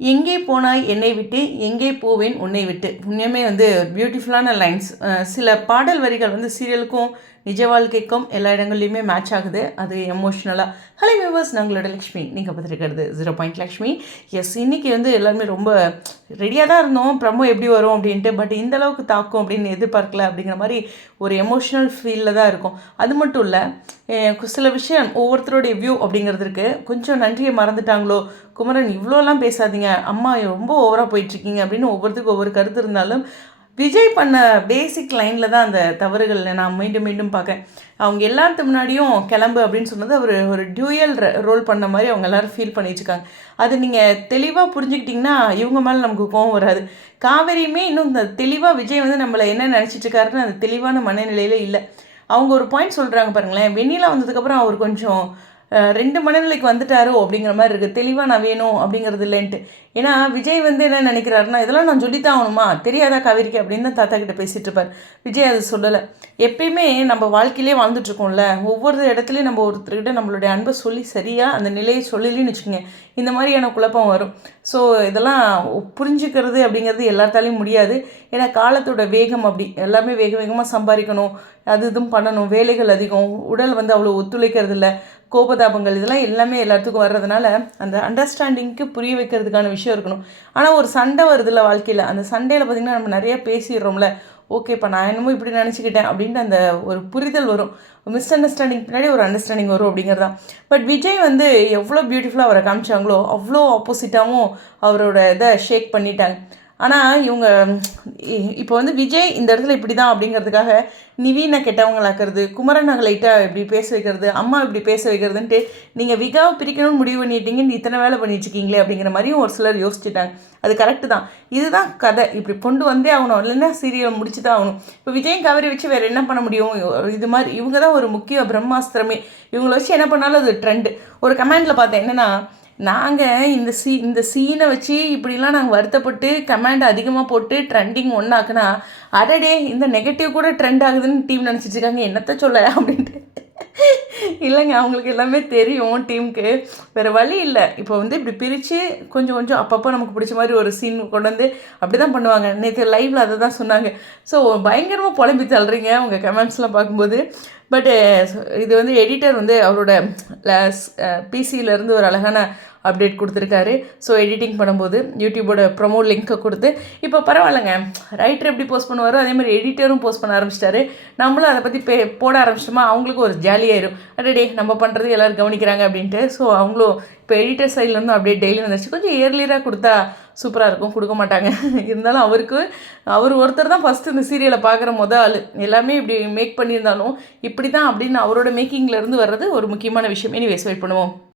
எங்கே போனாய் என்னை விட்டு எங்கே போவேன் உன்னை விட்டு. உண்மையுமே வந்து பியூட்டிஃபுல்லான லைன்ஸ் சில பாடல் வரிகள் வந்து சீரியலுக்கும் நிஜ வாழ்க்கைக்கும் எல்லா இடங்கள்லையுமே மேட்ச் ஆகுது. அது எமோஷ்னலாக ஹலோ வியூவர்ஸ் நாங்களோட லக்ஷ்மி. நீங்கள் பார்த்துருக்கிறது ஜீரோ பாயிண்ட் லக்ஷ்மி எஸ் இன்றைக்கி வந்து எல்லாருமே ரொம்ப ரெடியாக தான் இருந்தோம். ப்ரமோ எப்படி வரும் அப்படின்ட்டு பட் இந்த அளவுக்கு தாக்கும் அப்படின்னு எதிர்பார்க்கல அப்படிங்கிற மாதிரி ஒரு எமோஷ்னல் ஃபீலில் தான் இருக்கும். அது மட்டும் இல்லை சில விஷயம் ஒவ்வொருத்தருடைய வியூ அப்படிங்கிறது இருக்குது கொஞ்சம் நன்றியை மறந்துட்டாங்களோ? குமரன் இவ்வளோலாம் பேசாதீங்க. அம்மா ரொம்ப ஓவராக போயிட்டுருக்கீங்க அப்படின்னு ஒவ்வொருத்துக்கும் ஒவ்வொரு கருத்து இருந்தாலும் விஜய் பண்ண பேசிக் லைனில் தான் அந்த தவறுகள் நான் மீண்டும் மீண்டும் பார்க்கேன் அவங்க எல்லாத்து முன்னாடியும் கிளம்பு அப்படின்னு சொன்னது அவர் ஒரு டியூயல் ரோல் பண்ண மாதிரி அவங்க எல்லோரும் ஃபீல் பண்ணிட்டுருக்காங்க அது நீங்கள் தெளிவாக புரிஞ்சுக்கிட்டிங்கன்னா இவங்க மேலே நமக்கு கோவம் வராது. காவேரியுமே இன்னும் இந்த தெளிவாக விஜய் வந்து நம்மளை என்ன நினச்சிட்டு இருக்காருன்னு அந்த தெளிவான மனநிலையில் இல்லை. அவங்க ஒரு பாயிண்ட் சொல்கிறாங்க பாருங்களேன். வெண்ணிலா வந்ததுக்கப்புறம் அவர் கொஞ்சம் ரெண்டு மனநிலைக்கு வந்துட்டாரோ அப்படிங்கிற மாதிரி இருக்குது தெளிவாக நான் வேணும் அப்படிங்கிறது இல்லைன்ட்டு. ஏன்னா விஜய் வந்து என்ன நினைக்கிறாருன்னா இதெல்லாம் நான் சொல்லித்தான் ஆகணுமா? தெரியாதா காவிரிக்கு அப்படின்னு தான் தாத்தா கிட்ட பேசிகிட்டு இருப்பார். விஜய் அது சொல்லலை. எப்பயுமே நம்ம வாழ்க்கையிலே வாழ்ந்துட்டுருக்கோம்ல ஒவ்வொரு இடத்துலையும் நம்ம ஒருத்தர்கிட்ட நம்மளுடைய அன்பை சொல்லி சரியாக அந்த நிலையை சொல்லலின்னு வச்சுக்கோங்க. இந்த மாதிரியான குழப்பம் வரும். ஸோ இதெல்லாம் புரிஞ்சுக்கிறது அப்படிங்கிறது எல்லாத்தாலையும் முடியாது. ஏன்னா காலத்தோட வேகம் அப்படி. எல்லாமே வேக வேகமாக சம்பாதிக்கணும் அது இதுவும் பண்ணணும். வேலைகள் அதிகம். உடல் வந்து அவ்வளோ ஒத்துழைக்கிறது இல்லை கோபதாபங்கள் இதெல்லாம் எல்லாமே எல்லாத்துக்கும் வர்றதுனால அந்த அண்டர்ஸ்டாண்டிங்க்கு புரிய வைக்கிறதுக்கான விஷயம் இருக்கணும். ஆனால் ஒரு சண்டை வருதுல்ல வாழ்க்கையில். அந்த சண்டையில் பார்த்திங்கன்னா நம்ம நிறையா பேசிடுறோம்ல. ஓகேப்பா நான் என்னமோ இப்படி நினச்சிக்கிட்டேன் அப்படின்ட்டு அந்த ஒரு புரிதல் வரும். மிஸ் அண்டர்ஸ்டாண்டிங் பின்னாடி ஒரு அண்டர்ஸ்டாண்டிங் வரும் அப்படிங்கிறதான் பட் விஜய் வந்து எவ்வளோ பியூட்டிஃபுல்லாக அவரை காமிச்சாங்களோ அவ்வளோ ஆப்போசிட்டாகவும் அவரோட இதை ஷேக் பண்ணிட்டாங்க. ஆனால் இவங்க இப்போ வந்து விஜய் இந்த இடத்துல இப்படி தான் அப்படிங்கிறதுக்காக நிவீனை கெட்டவங்களாக்குறது குமரன் லைட்டாக இப்படி பேச வைக்கிறது அம்மா இப்படி பேச வைக்கிறதுன்ட்டு நீங்கள் விகாவை பிரிக்கணும்னு முடிவு பண்ணிட்டீங்கன்னு இத்தனை வேலை பண்ணிட்டுருக்கீங்களே அப்படிங்கிற மாதிரியும் ஒரு சிலர் யோசிச்சுட்டாங்க. அது கரெக்டு தான். இதுதான் கதை. இப்படி கொண்டு வந்தே ஆகணும். இல்லைன்னா சீரியல் முடிச்சு தான் ஆகணும். இப்போ விஜயம் கவரி வச்சு வேறு என்ன பண்ண முடியும்? இது மாதிரி இவங்க தான் ஒரு முக்கிய பிரம்மாஸ்திரமே. இவங்களை வச்சு என்ன பண்ணாலும் அது ட்ரெண்டு ஒரு கமெண்டில் பார்த்தேன். என்னென்னா நாங்கள் இந்த சீ இந்த சீனை வச்சு இப்படிலாம் நாங்கள் வருத்தப்பட்டு கமெண்ட் அதிகமாக போட்டு ட்ரெண்டிங் ஒன்றாக்குனா அடடே இந்த நெகட்டிவ் கூட ட்ரெண்ட் ஆகுதுன்னு டீம் நினச்சிட்ருக்காங்க என்னத்த சொல்ல? அப்படின்ட்டு. இல்லைங்க அவங்களுக்கு எல்லாமே தெரியும் டீமுக்கு. வேறு வழி இல்லை. இப்போ வந்து இப்படி பிரித்து கொஞ்சம் கொஞ்சம் அப்பப்போ நமக்கு பிடிச்ச மாதிரி ஒரு சீன் கொண்டு வந்து அப்படி தான் பண்ணுவாங்க. நேற்று லைவில் அதை தான் சொன்னாங்க. ஸோ பயங்கரமாக புலம்பி தள்ளுறீங்க உங்கள் கமெண்ட்ஸ்லாம் பார்க்கும்போது. பட்டு இது வந்து எடிட்டர் வந்து அவரோட பிசியிலேருந்து ஒரு அழகான அப்டேட் கொடுத்துருக்காரு. ஸோ எடிட்டிங் பண்ணும்போது யூடியூபோட ப்ரொமோ லிங்க்கை கொடுத்து இப்போ பரவாயில்லைங்க. ரைட்டர் எப்படி போஸ்ட் பண்ணுவாரோ அதே மாதிரி எடிட்டரும் போஸ்ட் பண்ண ஆரம்பிச்சிட்டாரு. நம்மளும் அதை பற்றி பே போட ஆரம்பிச்சிட்டோமா? அவங்களுக்கும் ஒரு ஜாலியாயிரும் அடடே நம்ம பண்ணுறது எல்லோரும் கவனிக்கிறாங்க அப்படின்ட்டு. ஸோ அவங்களும் இப்போ எடிட்டர் சைட்லேருந்து அப்படியே டெய்லி வந்துச்சு கொஞ்சம் இயர்லியராக கொடுத்தா சூப்பராக இருக்கும். கொடுக்க மாட்டாங்க. இருந்தாலும் அவருக்கு அவர் ஒருத்தர் தான் ஃபஸ்ட்டு இந்த சீரியலை பார்க்குற மொதல் ஆள். எல்லாமே இப்படி மேக் பண்ணியிருந்தாலும் இப்படி தான் அப்படின்னு அவரோட மேக்கிங்லேருந்து வர்றது ஒரு முக்கியமான விஷயம். எனிவேஸ் வெயிட் பண்ணுவோம்.